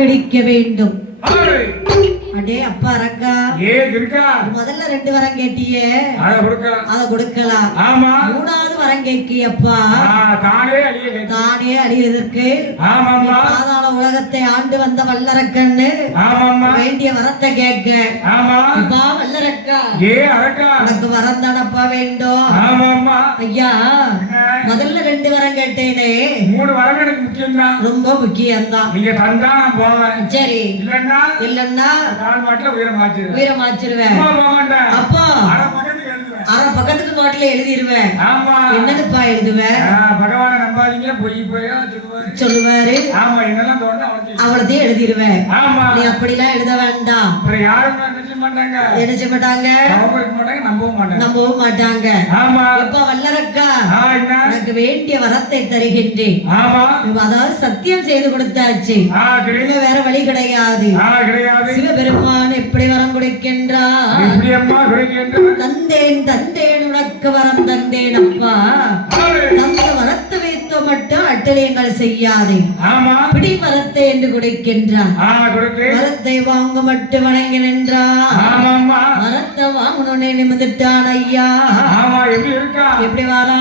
வெடிக்க வேண்டும். அடே அப்பா அரக்கா முதல்ல 2 வரம் கேட்டியே அத கொடுக்கலாம். ஆமா மூணாவது வரம் கேட்கியப்பா தானே அழியதற்கு பாதாள உலகத்தை ஆண்டு வந்த வல்லரக்கன்னு வேண்டிய வரத்தை கேட்க வல்லரக்கா உனக்கு வரம் தானப்பா வேண்டும். ஐயா முதல்ல 2 வரம் கேட்டேனே 3 வரம் எனக்கு முக்கியம் தான், ரொம்ப முக்கியம் தான். நீங்க தந்தா நான் போவேன், சரி இல்லன்னா உயிரமாச்சிருவேன். அப்பா அரை பக்கத்துக்கு நோட்ல எழுதிருவேன். என்னதுப்பா எழுதுவேன்? பகவான நம்பாதீங்க, பொய் பொய்யா சொல்லுவாரு. அவ்வளத்தையும் எழுதிருவேன். நீ அப்படிலாம் எழுத வேண்டாம். நினைச்ச மாட்டாங்க, நம்பவும் மாட்டாங்க. எப்ப வல்லரக்கா எனக்கு வேண்டிய வரத்தை தருகின்றேன். அதாவது சத்தியம் செய்து கொடுத்தாச்சு, வேற வழி கிடையாது. சிவபெருமான் எப்படி வரம் கொடுக்கின்றார்? தந்தேன் தந்தேன் உனக்கு வரம் தந்தேன் அப்பா. தந்த வரத்தை வைத்து மட்டும் அட்டழியங்கள் செய்யாதே, பிடி வரத்தை என்று கொடுக்கின்றார். வரத்தை வாங்க மட்டும் வணங்கி நின்றார். வரத்தை வாங்கணும்னே நிமிந்துட்டான் ஐயா. எப்படி வரா?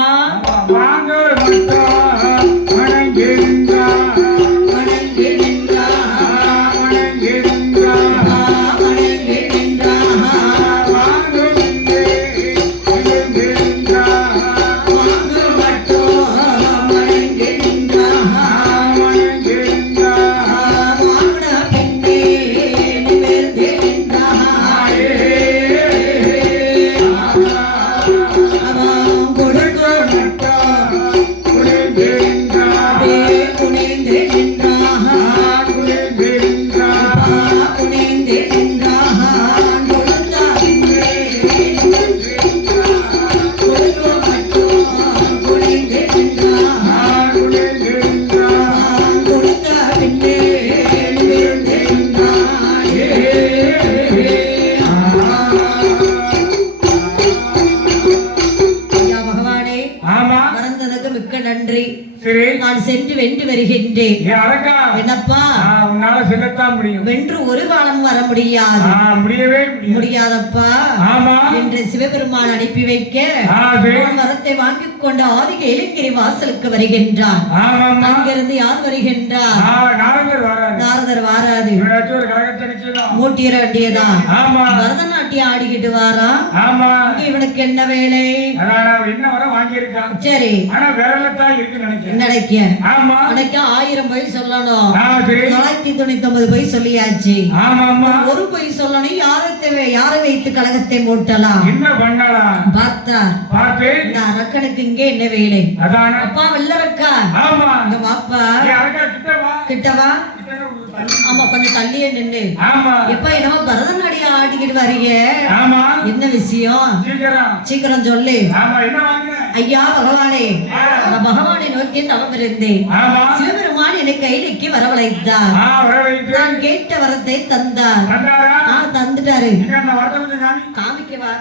நான் சென்று வென்று வருகின்றேன். என்னப்பா உன்னால செல்லத்தான் முடியும், வென்று ஒரு காலம் வர முடியாது. முடியவே முடியாதப்பா என்று சிவபெருமான் அனுப்பி வைக்க வரத்தை வாங்கிக் கொண்ட ஆதிக இலக்கிரி வாசலுக்கு வருகின்றான். அங்கிருந்து யார் வருகின்றார்? நாரதர் வாராது, மூட்டிற வேண்டியதான். பரதநாட்டியம் ஆடிக்கிட்டு வாரா. இவனுக்கு என்ன வேலை? சரி நினைக்க 1000 பொய் சொல்லணும், 999 பொய் சொல்லியாச்சு. ஒரு பொய் சொல்லணும், யாரை வைத்து கழகத்தை மூட்டலாம்? என்ன பண்ணலாம்? பார்த்தா அரக்கனுக்கு இங்கே என்ன வேலை? அப்பா வல்லரக்கா இங்க வாப்பா, கிட்டவா. ஆமா கொஞ்சம் தள்ளியே நின்று. எப்ப என்னமோ பரதநாட்டியம் ஆடிக்கிட்டு வரீங்க, என்ன விஷயம்? சீக்கிரம் சொல்லு. ஐயா பகவானே, நான் பகவானை நோக்கி தவம் இருந்தேன். சிவபெருமான் என்னை கையிலுக்கு வரவழைத்தார். நான் கேட்ட வரத்தை தந்தார். தந்துட்டாரு. காமிக்கவா?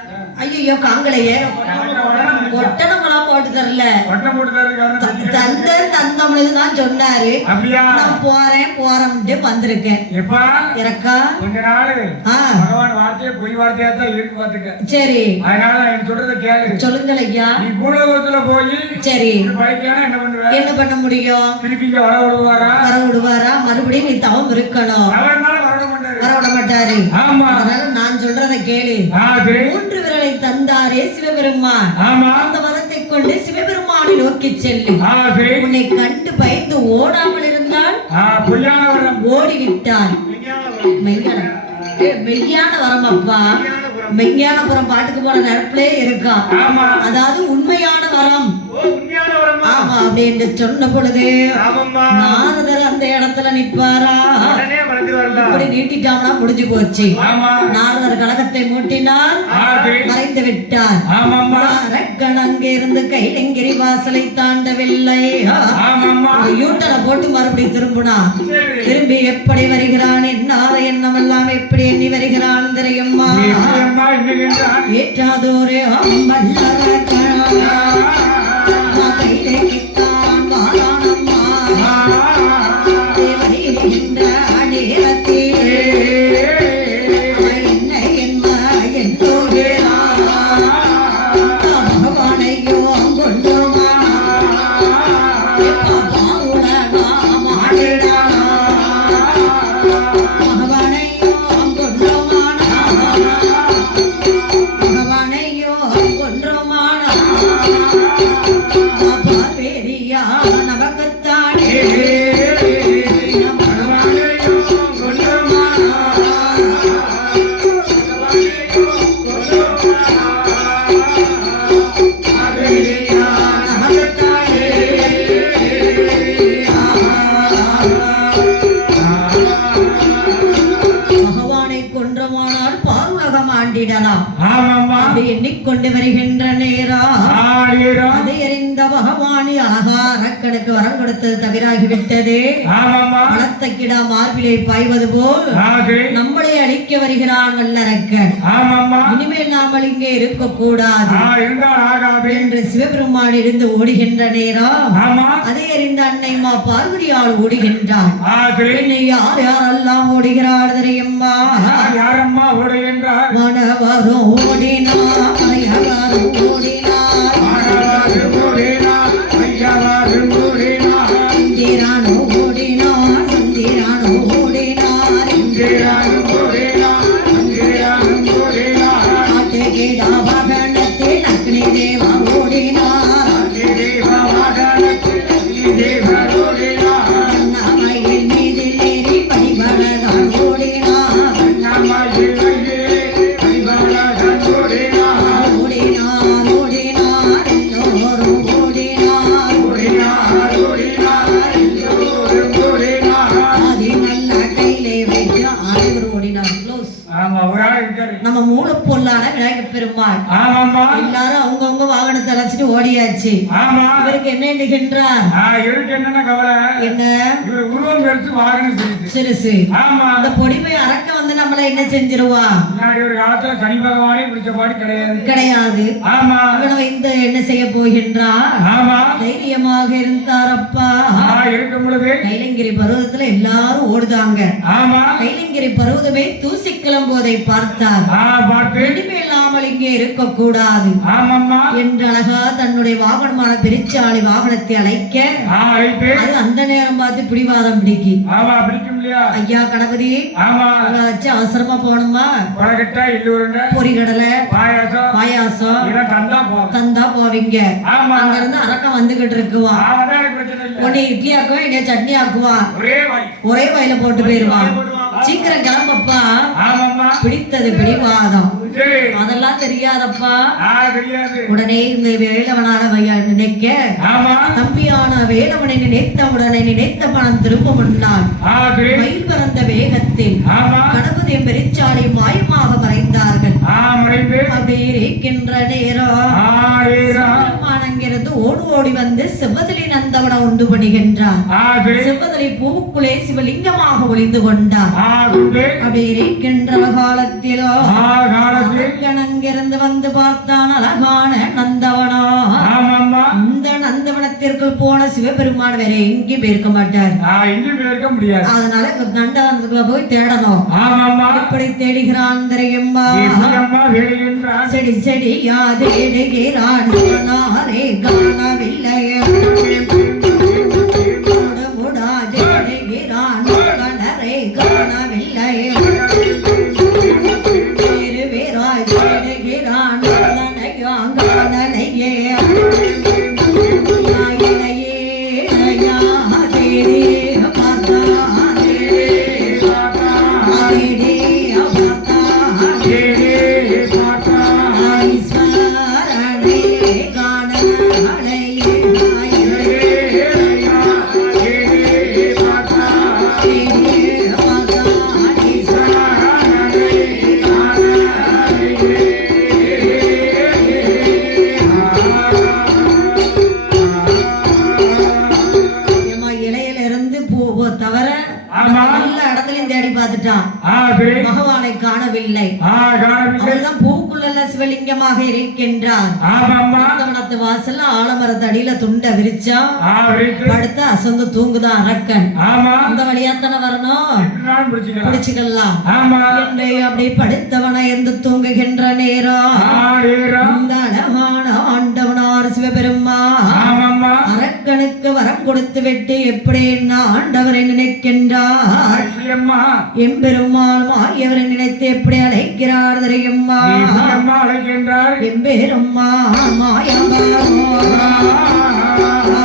ஐயோ காங்களையே ஒட்டணங்களா போட்டு தரல, தந்தம்தான் சொன்னாரு. நான் போறேன் வந்திருக்கேன். சரி சொல்லுங்கள் ஐயா. சரி என்ன பண்ண முடியும்? வர விடுவாரா? மறுபடியும் நீ தவம் இருக்கணும். வரவிட மாட்டாரு. அதனால நான் சொல்றதை கேளு. 3 விரலை தந்தாரே சிவபெருமான், அந்த வரத்தை கொண்டு சிவபெருமானை நோக்கி செல்லு. உன்னை கண்டு பயந்து ஓடாமல் இருந்தால் ஓடிவிட்டான். மெய்யான வரம் அப்பா. மெய்ஞானபுரம் பாட்டுக்கு போன நிரப்பிலே இருக்கா. அதாவது உண்மையான வரம். ஆமா அப்படின்னு சொன்ன பொழுது நாரதர் அந்த இடத்துல நிப்பாரா? இப்படி நீட்டிட்டாங்கன்னா முடிஞ்சு போச்சு. நாரதர் கழகத்தை மூட்டினார், மறைந்து விட்டார். அங்கே இருந்து கைலங்கிரி வாசலை தாண்டவில்லை. யூட்டனை போட்டு மறுபடியும் திரும்பினா. திரும்பி எப்படி வருகிறான், என்னாத எண்ணமெல்லாம் எப்படி எண்ணி வருகிறான் தெரியுமா? ஏற்றாதோரே கையிலே நேரத்தில் என்ன என்ன என்றோகிறார் பகவானையோ கொண்டோமா பகவானையோ கொன்றோமானா பகவானையோ கொன்றோமானா பார்வேரியா நமக்குத்தானே பகவானை கொன்றமானால் பாருலகம் ஆண்டிடலாம் அப்படி எண்ணிக்கொண்டு வருகின்ற நேரம் அதை அறிந்த பகவானி அழகா அரக்கனுக்கு வரம் கொடுத்தது தவிராகிவிட்டது பலத்தக்கிட மார்பிலை பாய்வது போல் நம்மளை அழிக்க வருகிறான் வல்லரக்கன் இனிமேல் நாமல் இங்கே இருக்க கூடாது என்று சிவபெருமான் இருந்து ஓடுகின்ற நேரம் அதை அறிந்த அன்னைமா பார்வதியால் ஓடுகின்றார் என்னை யார் யாரெல்லாம் ஓடுகிறார் தெரியுமா மனவரும் ஓடினார் மயவரும் ஓடினார் இந்திரானோ ஓடினார் சந்திரானோ ஓடினார் ஆட்டுகிடா வாகனத்தில் அக்னி தேவா ஓடினார் அண்ணாமயில் மீதில் ஏறி படிபலகான் ஓடினார் ஓடினார் ஓடினார் எல்லோரும் ஓடினார் ஆதி நல்ல கையிலே வைத்து அனைவரும் ஓடினார். Close. நம்ம மூணு பொருளான விநாயகர் பெருமாள் எல்லாரும் அவங்கவுங்க வாகனத்தை அழைச்சிட்டு ஓடியாச்சு. இவருக்கு என்ன எண்ணுகின்றார்? என்ன சிறுசு அந்த பொடிமை அரக்க வந்து நம்மள என்ன செஞ்சிருவா? சனி பகவானே பிடிச்ச பாடு கிடையாது. இவனை இந்த என்ன செய்ய போகின்றார்? தைரியமாக இருந்தாரப்பா. இருக்கும் பொழுது கைலங்கிரி பருவத்துல எல்லாரும் ஓடுதாங்க. கைலங்கிரி பருவதமே தூசி கிளம்புவதை பார்த்தார். இல்லாமல் இங்கே இருக்க கூடாது என்று அழகா தன்னுடைய வாகனமான பெருச்சாளி வாகனத்தை அழைக்க அது அந்த நேரம் பார்த்து பிடிவாதம் பிடிக்கும். ஐயா கணபதி அவசரமா போகணுமா? பொறிகடலை பாயாசம் தந்தா போவீங்க. அங்க இருந்து அரக்கம் வந்துகிட்டு இருக்குவான். உன்னை இட்லி ஆக்குவான், என்னைய சட்னி ஆக்குவான். ஒரே வாயில போட்டு போயிருவான். சீக்கிரம் கிளம்பப்பா. பிடித்தது பிடிவாதம் அதெல்லாம் தெரியாதப்பா. உடனே இந்த வேலவனால நினைக்க தம்பியான வேலவனை நினைத்தவுடனே நினைத்த பணம் திரும்ப முன்னாள் மயில் பறந்த வேகத்தில் கணபதி பெருச்சாலை மாயமாக மறைந்தார்கள். அப்படி இருக்கின்ற நேரம் அங்கிருந்து ஓடு ஓடி வந்து செவ்வதலி நந்தவனம் உண்டு பண்ணுகின்றார். செவ்வதலி பூவுக்குள்ளே சிவலிங்கமாக ஒளிந்து கொண்டார். அப்படி இருக்கின்ற காலத்தில் அங்கிருந்து வந்து பார்த்தான் அழகான நந்தவனம். இந்த நந்தவனத்திற்குள் போன சிவபெருமான் வேற எங்கேயும் போயிருக்க மாட்டார். அதனால நந்தவனத்துக்குள்ள போய் தேடணும். எப்படி தேடுகிறான் தெரியுமா? செடி செடியா தேடுகிறான் காணவில்லையே. முடா தேடுகிறான் கணரை காணவில்லையே. வேறு வேறாய் தேடுகிறான் காணலையே. பகவானை காணவில்லை. அவர்தான் பூக்குள்ள புள்ளல்ல சிவலிங்கமாக இருக்கின்றார். ஆமாம்மா. நந்தவனத்து வாசல்ல ஆலமரத்து அடியில துண்டை விரிச்சா விரித்து படுத்து அசந்து தூங்குதான் அரக்கன். ஆமா. அந்த வழியாத்தான வரணும், எப்படினாலும் பிடிச்சுக்கலாம். ஆமா. என்னை அப்படி படுத்தவனை எந்த தூங்குகின்ற நேரம் இந்த அழகான ஆண்டவனார் சிவபெருமா ஆமாம்மா. அரக்கனுக்கு வரம் கொடுத்து விட்டு எப்படி என்ன ஆண்டவரை நினைக்கின்றார். எம்பெருமாள் மாயவரை நினைத்து எப்படி அழைக்கிறார் தெரியுமா? எம்பெருமா மாயவா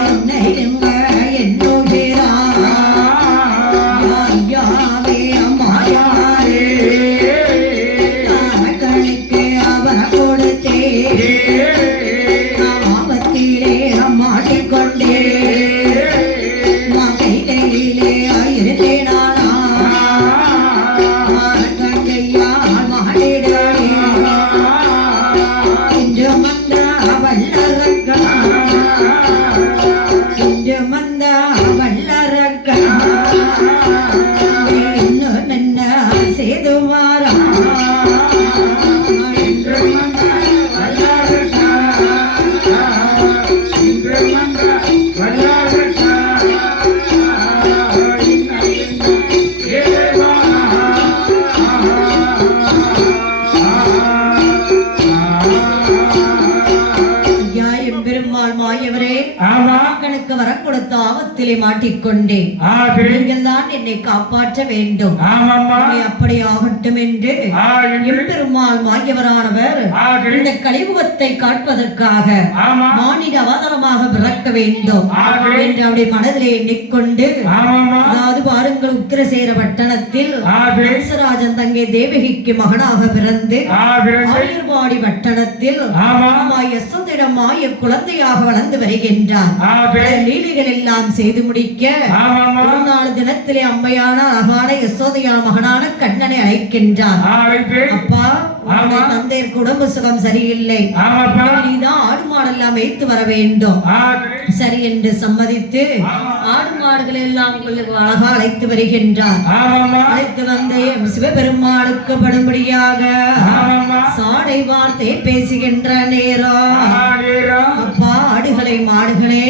என்னை எண்ணுகிறார் ஐயாவே மாயாரே அரக்கனுக்கு அவர் கொடுத்தே ஆபத்திலே மாட்டிக்கொண்டே கையிலே இருந்தேனானா கண்கையால் மாடிடே இன்று மந்த வல்லரக்கன் இன்று மந்த வல்லரக்கன் இன்னும் என்ன சேதுவாரா பெருமாள் மாயவரே மக்களுக்கு வரம் கொடுத்த ஆபத்திலே மாட்டிக்கொண்டே நீங்கள் தான் என்னை காப்பாற்ற வேண்டும். அப்படி ஆகட்டும் என்று எம்பெருமாள் மாயவரானவர் இந்த கலியுகத்தை காட்பதற்காக மானிட அவதாரமாக பிறக்க வேண்டும் என்று அவருடைய மனதிலே எண்ணிக்கொண்டு, அதாவது பாருங்கள், உக்கிரசேர பட்டணத்தில் ஹம்சராஜன் தங்கை தேவகிக்கு மகனாக பிறந்து ஆயுர்வாடி பட்டணத்தில் யசோதையிடம் மாய குழந்தையாக வளர்ந்து வருகின்றார். லீலைகள் எல்லாம் செய்து முடிக்க ஒரு நாள் தினத்திலே அம்மையான அழகான யசோதையான மகனான கண்ணனை அழைக்கின்றார். அப்பா, தந்தையருக்கு உடம்பு சுகம் சரியில்லை, நீதான் ஆடு மாடெல்லாம் வைத்து வர வேண்டும். சரி என்று சம்மதித்து ஆடு மாடுகள் எல்லாம் அழகா அழைத்து வருகின்றார். அழைத்து வந்த சிவபெருமானுக்கு படும்படியாக சாடை வார்த்தை பேசுகின்ற நேரம், அப்பா ஆடுகளை மாடுகளே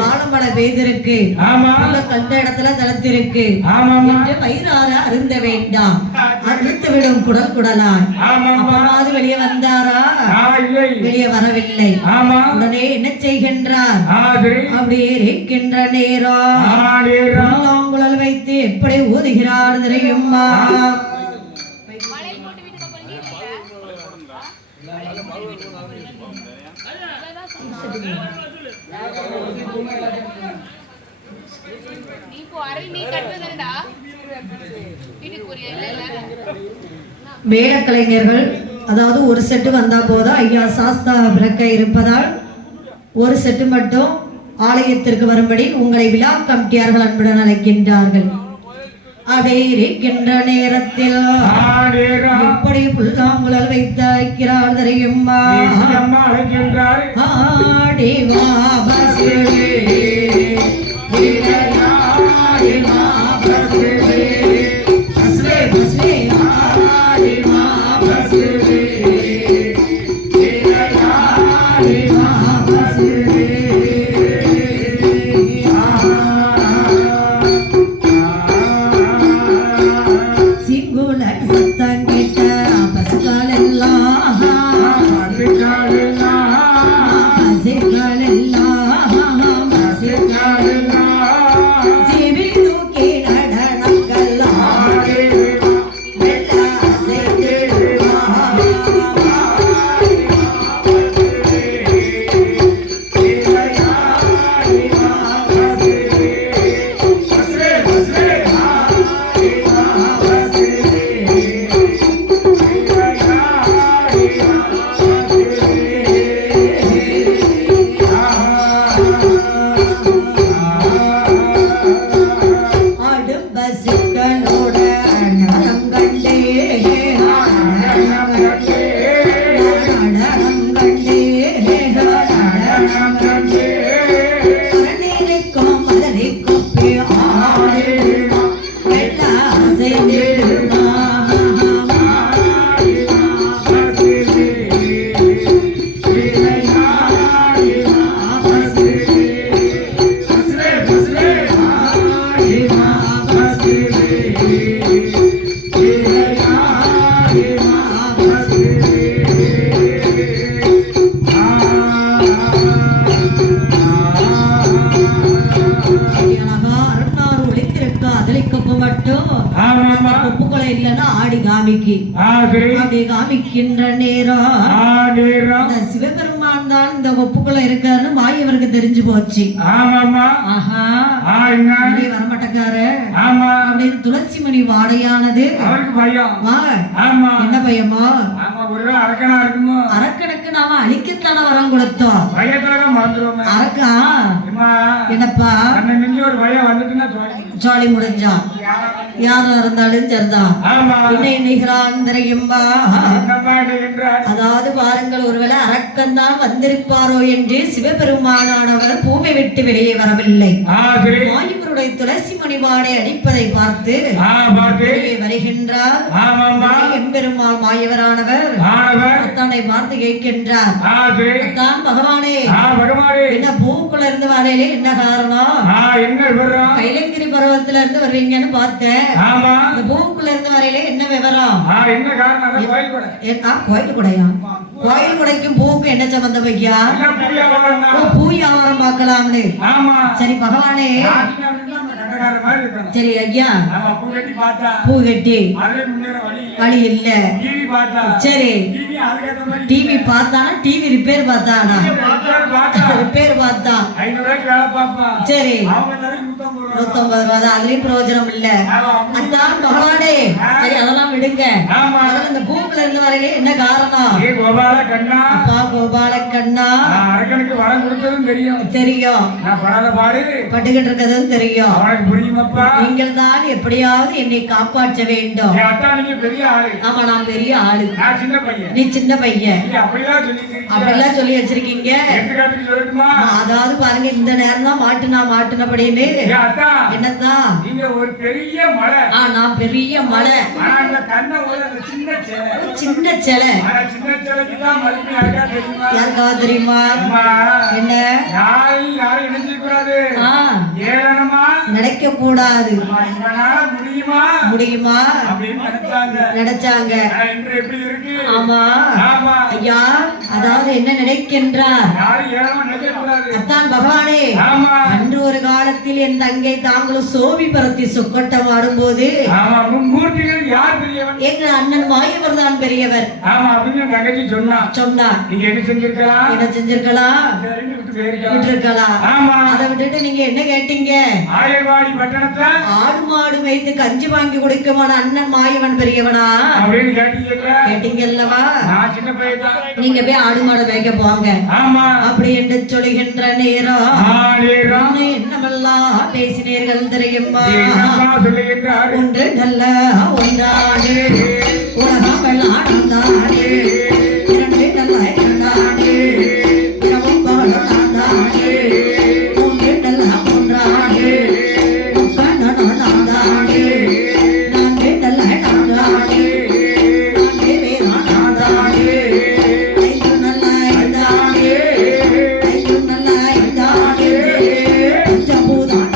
காலமழை பெய்திருக்கு, கண்ட இடத்துல தளத்திருக்கு என்று வயிறார அருந்த வேண்டாம், அறுத்து விடும் குடல் குடலாய். அப்பமாவது வெளியே வந்தாரா? வெளியே வரவில்லை. உடனே என்ன செய்கின்றார்? அப்படியே இருக்கின்ற நேரம் குழல் வைத்து எப்படி ஊதுகிறார் தெரியுமா? வேடக்கலைஞர்கள், அதாவது ஒரு செட்டு வந்தா போதும், ஐயா சாஸ்தா பிறக்க இருப்பதால் ஒரு செட்டு மட்டும் ஆலயத்திற்கு வரும்படி உங்களை விழா கமிட்டியார்கள் அன்புடன் அழைக்கின்றார்கள். அப்படியே இருக்கின்ற நேரத்தில் எப்படி புல்லாங்குழல் வைத்து அழைக்கிறார் தெரியுமா? ஆடி வா பசுவே ஆடி வா பசுவே பசுவே பசுவே ஆடி வா பசுவே ஆடி வா பசுவே சிங்குல சத்தம் கேட்ட பசுக்கள் எல்லாம் பசுக்கள் எல்லாம் இல்லன்னா ஆடி காமிக்கு அப்படி காமிக்கின்ற நேரம் இந்த சிவபெருமான் தான் இந்த ஒப்புக்குள்ள இருக்காருன்னு மாயவருக்கு தெரிஞ்சு போச்சு. ஆஹா வரமாட்டக்காரு அப்படின்னு துளசிமணி வாடையானது என்ன பையமா அரக்கனுக்கு நாம அழிக்கத்தான வரம் கொடுத்தோம். அரக்கா என்னப்பா ஜாலி முடிஞ்சா யாரா இருந்தாலும் சரிதான். அதாவது பாருங்கள், ஒருவேளை அரக்கன் தான் வந்திருப்பாரோ என்று சிவபெருமானானவர் பூமி விட்டு வெளியே வரவில்லை. மாயவருடைய துளசி மணிவாடை அடிப்பதை பார்த்து வருகின்றார். எம்பெருமாள் மாயவரானவர் தன்னை பார்த்து கேட்கின்றார், தான் பகவானே என்ன பூக்குள்ள இருந்து வரையிலே என்ன காரணம்? கைலங்கிரி பருவத்துல இருந்து வருவீங்கன்னு பார்த்தேன். இந்த பூக்குள்ள இருந்து வரையிலே என்ன விவரம்? கோயில் குடையா? கோயில் குடைக்கும் பூக்கும் என்ன சம்பந்தம் வைக்கா? பூ வியாபாரம் பார்க்கலாம்னு. சரி பகவானே, சரி ஐயா பூ கட்டி வழி இல்ல. சரி டிவி பார்த்தானா? டிவி ரிப்பேர் பார்த்தானா? ரிப்பேர் பார்த்தா. சரி 150 ரூபா தான், அதுலயும் பிரயோஜனம் இல்ல. அதான் பகவானே, சரி அதெல்லாம் விடுங்க. இந்த பூக்குல இருந்து வரையிலே என்ன காரணம்? அப்பா கோபால கண்ணா, தெரியும், பட்டுக்கிட்டு இருக்கிறதும் தெரியும். நீங்கள் தான் எப்படியாவது என்னை காப்பாற்ற வேண்டும். ஆமா நான் பெரிய ஆளு, நீ சின்ன பையன் அப்படிலாம் சொல்லி வச்சிருக்கீங்க. அதாவது பாருங்க, இந்த நேரம் தான் மாட்டுனபடின்னு என்னதான் ஒரு பெரிய மலை. நான் பெரிய மலை, சின்ன சிலை. யாருக்கா தெரியுமா? என்ன நினைக்க கூடாது, முடியுமா நினைச்சாங்க. ஆமா ஐயா, அதாவது என்ன நினைக்கின்றார்? அத்தான் பகவானே, அன்று ஒரு காலத்தில் என் தங்கை தாங்களும் சோபி பரத்தி சொக்கட்டம் ஆடும்போது எங்க அண்ணன் மாயவர் தான் பெரியவர் சொன்னா. என்ன செஞ்சிருக்கலாம்? அதை விட்டுட்டு நீங்க என்ன கேட்டீங்க? ஆடு மாடு வைத்து கஞ்சி வாங்கி குடிக்குமான அண்ணன் மாயவன் பெரியவனா கேட்டீங்க அல்லவா? நீங்க போய் ஆடு மாடு வைக்க போங்க அப்படி என்று சொல்லுகின்ற நேரம் என்னமெல்லாம் பேசினீர்கள் தெரியுமா? ஒன்று நல்ல ஒன்றாடு உலகம் வெள்ளாடாடு, இரண்டு நல்ல இரண்டாடு இரவும் பகலாடாடு, மூன்று நல்ல மூன்றாடு முக்கண்ணாடாடு, நான்கு நல்ல நாடாடு, நான்கு வேறாடாடு, ஐந்து நல்ல ஐந்தாடு, ஐந்து நல்ல ஐந்தாடு, பஞ்சபூதாடாடு.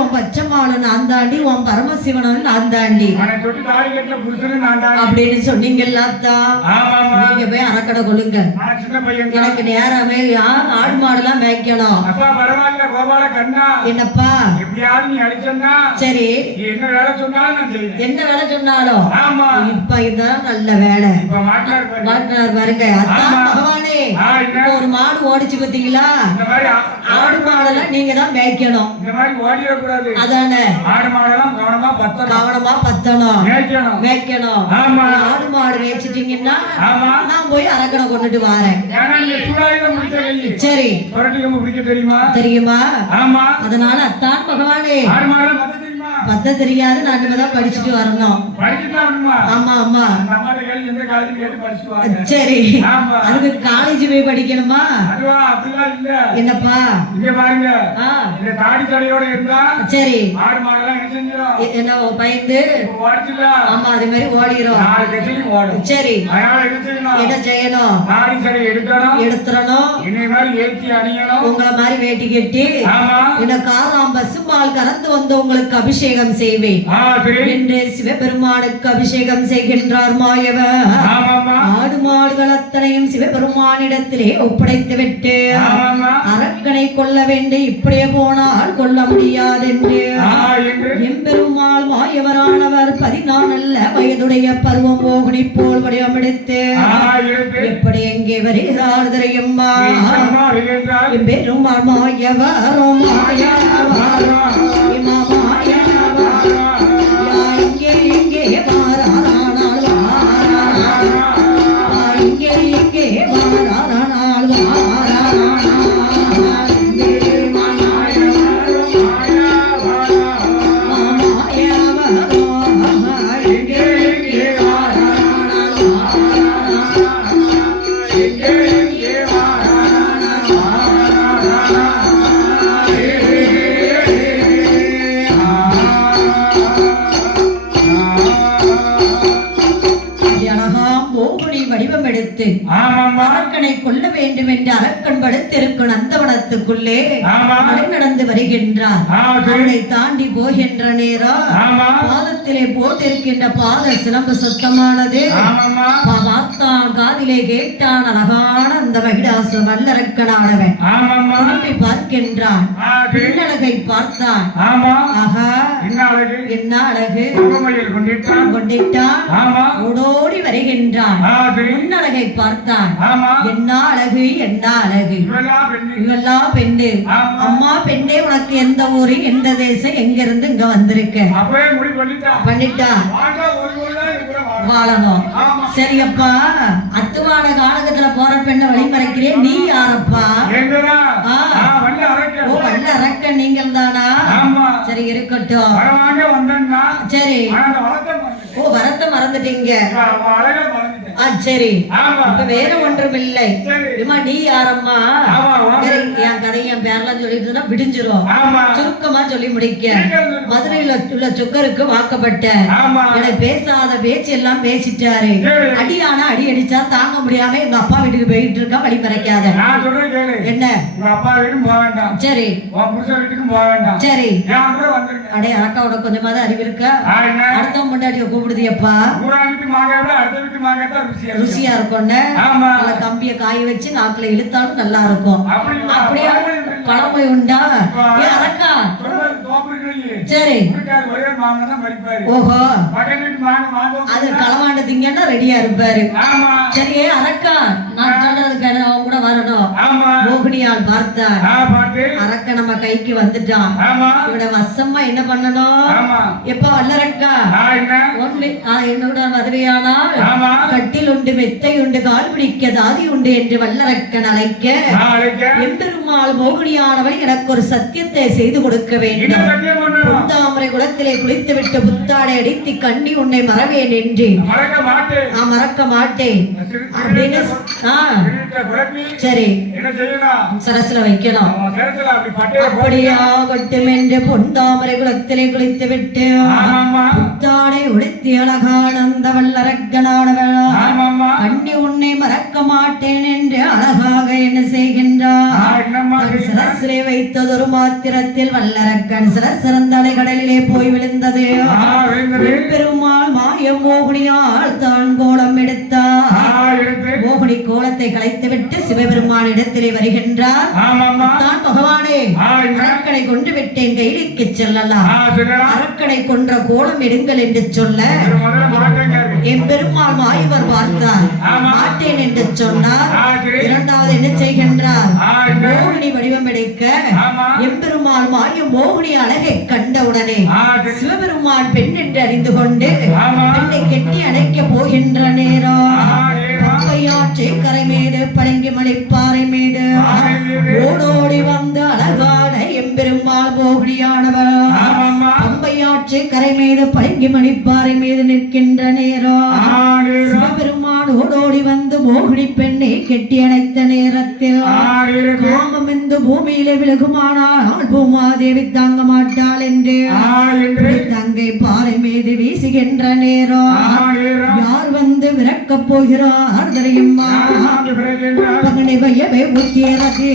உன் பச்சைமாவளன் நான் தாண்டி உன் பரமசிவனும் நான் தாண்டி அவனை தொட்டு தாலி கட்டின புருஷனும் நான் தான். அப்படின்னு சொன்னீங்கல்ல அத்தா. ஆமாமா. நீங்க போய் அறக்கடை கொள்ளுங்க. நான் சின்ன பையன் தான். எனக்கு நேரமே ஆடு மாடுலாம் மேய்க்கணும். அப்பா பரவாயில்ல கோபால கண்ணா. என்னப்பா? எப்படியாவது நீ அடிச்சன்னா சரி, நீ என்ன வேலை சொன்னாலும் நான் செய்வேன். என்ன வேலை சொன்னாலும். ஆமா. இப்ப இதான் நல்ல வேலை. இப்ப மாட்டினார் பாரு. மாட்டினார் பாருங்க. அத்தா ஆமா. பகவானே, என்ன? இப்ப ஒரு மாடு ஓடிச்சு பாத்தீங்களா? இந்த மாதிரி ஆடு மாடெல்லாம் நீங்க தான் மேய்க்கணும். இந்த மாதிரி ஓடிடக்கூடாது. அதானே, ஆடு மாடெல்லாம் கவனமா பத்தணும். கவனமா பத்தணும், மேய்க்கணும். மேய்க்கணும். ஆமா. ஆடு மாடு மேய்ச்சிட்டீங்கன்னா ஆமா. நான் போய் அறக்கடை கொண்டுட்டு வாரேன். ஏன்னா நீங்க சூடாயுதம் முடிச்ச கை. சரி, புரட்டி கம்பு பிடிக்க தெரியுமா? தெரியுமா? ஆமா. அதனால அத்தான் பகவானே, ஆடு மாடெல்லாம் பத்த தெரியுமா? பத்த தெரியாது, நான் இனிமேதான் படிச்சுட்டு வரணும். படிச்சுட்டு வரணுமா? ஆமா ஆமா. அந்த அம்மாட்ட கேள்வி எந்த காலேஜ் கேட்டு படிச்சுட்டு வாங்க. சரி, ஆமா. அதுக்கு காலேஜ் போய் படிக்கணுமா? அதுவா அப்படிலாம் இல்ல. என்னப்பா? இங்க பாருங்க, ஆ, இந்த தாடி தடையோட இருந்தா சரி. ஆடு மாடெல்லாம் என்ன செஞ்சிடும்? என்ன பயந்து? இப்ப ஓடிச்சுல ஆமா, அதே மாதிரி ஓடிரும். 4 கட்சியும் ஓடும். சரி, அதனால என்ன செய்யணும்? என்ன செய்யணும்? தாடி தடை எடுக்கணும். எடுத்துறணும். என்னை மாதிரி ஏற்றி அணியணும். உங்களை மாதிரி வேட்டி கட்டி ஆமா. இந்த காராம் பசுமால் கறந்து வந்து உங்களுக்கு அபிஷேகம் செய்வேன் சரி. என்று சிவபெருமானுக்கு அபிஷேகம் செய்கின்றார் மாயவர். ஆமாமா. ஆடு மாடுகள் அத்தனையும் சிவபெருமானிடத்திலே ஒப்படைத்து விட்டு ஆமாமா. அரக்கனை கொல்ல வேண்டும், இப்படியே போனால் கொல்ல முடியாதென்று என்று எம்பெருமாள் மாயவரானவர் 14 வயதுடைய பருவம் மோகினி போல் வடிவமெடுத்து இருக்கு. எப்படி எங்கே வருகிறார் தெரியுமா? அம்மா வருகின்றார். எம்பெருமாள் மாயவரும் மாயவரும் இங்கே இங்கே வாரானால் இங்கே இங்கே வாரானால் வடிவம் எடுத்து அரக்கனை கொல்ல வேண்டும் என்று அரக்கன் படுத்திருக்கும் நந்தவனத்துக்குள்ளே நடந்து வருகின்றார். அவனை தாண்டி போகின்ற நேரம் பாதத்திலே போட்டிருக்கின்ற பாத சிலம்பு சுத்தமானது. பார்த்தான், காதிலே கேட்டான், அழகான அந்த மகிடாசு வல்லரக்கனானவன் திரும்பி பார்க்கின்றான். பின்னழகை பார்த்தான். ஆஹா, என்ன அழகு! கொண்டிட்டான். ஓடோடி வருகின்றான். முன்னழகை பார்த்தான். என்ன அழகு, என்ன அழகு! இவெல்லாம் பெண்ணு. அம்மா பெண்ணே, உனக்கு எந்த ஊரு, எந்த தேசம், எங்கிருந்து இங்க வந்திருக்க? பண்ணிட்டா வாழணும். சரியப்பா, அத்துவான காலகத்துல போற பெண்ணை வழிமறைக்கிறேன், நீ யாரப்பா? ஓ, வல்ல அரக்கன் நீங்கள் தானா? சரி, இருக்கட்டும். சரி. ஓ, வரத்தை மறந்துட்டீங்க. சரி, இப்ப வேற ஒன்றும் இல்லை. நீ யாரம்மா? என் கதை என் பேர்லாம் சொல்லிட்டு விடிஞ்சிரும். சுருக்கமா சொல்லி முடிக்க, மதுரையில உள்ள சுக்கருக்கு வாக்கப்பட்ட எனக்கு பேசாத பேச்சு எல்லாம் பேசிட்டாரு. அடியானா அடி அடிச்சா தாங்க முடியாம எங்க அப்பா வீட்டுக்கு போயிட்டு இருக்கா. வழி மறைக்காத. என்ன? சரி சரி. அடே அக்காவோட கொஞ்சமாவது அறிவு இருக்கா? அடுத்த முன்னாடிய கூப்பிடுதியப்பா. ருசியா இருக்கும்னு கம்பிய காய வச்சு நாக்குல இழுத்தாலும் நல்லா இருக்கும். அப்படியே பழமொழி உண்டா? அரக்கா. சரி. ஓஹோ, அது களவாண்டு திங்கன்னா ரெடியா இருப்பாரு. சரி அரக்கா, நான் சொல்றதுக்கு அவங்க கூட வரணும். மோகினியால் பார்த்தார். அரக்க நம்ம கைக்கு வந்துட்டான். இவட வசமா என்ன பண்ணணும்? எப்ப வல்லரக்கா என்னோட மதுரையானால் கட்டில் உண்டு, மெத்தை உண்டு, கால் பிடிக்க தாதி உண்டு என்று வல்லரக்கன் அழைக்க, எம்பெருமாள் மோகினியானவள் எனக்கு ஒரு சத்தியத்தை செய்து கொடுக்க வேண்டும். புத்தாமரை குளத்திலே குளித்து விட்டு புத்தாடை அடித்து கண்ணி உன்னை மறவேன் என்று மறக்க மாட்டேன் அப்படின்னு. சரி, சரசுல வைக்கணும். அப்படியா கட்டும் என்று பொந்தாமரை குளத்திலே குளித்து விட்டு புத்தாடை உடுத்தி அழகானந்த வல்லரக்கனானவள் கண்ணி உன்னை மறக்க இறக்க மாட்டேன் என்று அழகாக என்ன செய்கின்றார் என்னம்மா சிரசிலே வைத்ததொரு மாத்திரத்தில் வல்லரக்கன் சிறந்தலை கடலிலே போய் விழுந்தது பெருமாள் மாய மோகினியால் தான் கோலம் எடுத்தார் மோகினி கோலத்தை கலைத்துவிட்டு சிவபெருமான் இடத்திலே வருகின்றார் தான் பகவானே அரக்கனை கொன்று விட்டேன் கைலிக்கு செல்லலாம் அரக்கனை கொன்ற கோலம் எடுங்கள் என்று சொல்ல என் பெருமாள் மாயவர் பார்த்தார் மாட்டேன் என்று சொன்னார் இரண்டாவது என்ன செய்கின்றார் மோகினி வடிவம் எடுக்க எம்பெருமாள் மாய மோகினி அழகை கண்டவுடனே சிவபெருமான் பெண் என்று அறிந்து கொண்டு பெண்ணை கெட்டி அணைக்க போகின்ற நேரம் பம்பையாற்று கரை மீது பழங்கி மலைப்பாறை மீது ஓடோடி வந்த அழகான எம்பெருமாள் மோகினியானவர் பம்பையாற்று கரை மீது பழங்கி மலைப்பாறை மீது நிற்கின்ற நேரம் சிவபெருமான் ஓடோடி வந்து மோகினி பெண்ணை கெட்டி அணைத்த நேரத்தில் காமம் இந்த பூமியிலே விலகுமானால் பூமாதேவி தாங்க மாட்டாள் என்று தங்கை பாறை மீது வீசுகின்ற நேரம் யார் வந்து விரக்கப் போகிறார் தெரியுமா பகனை வையவே உத்தியரே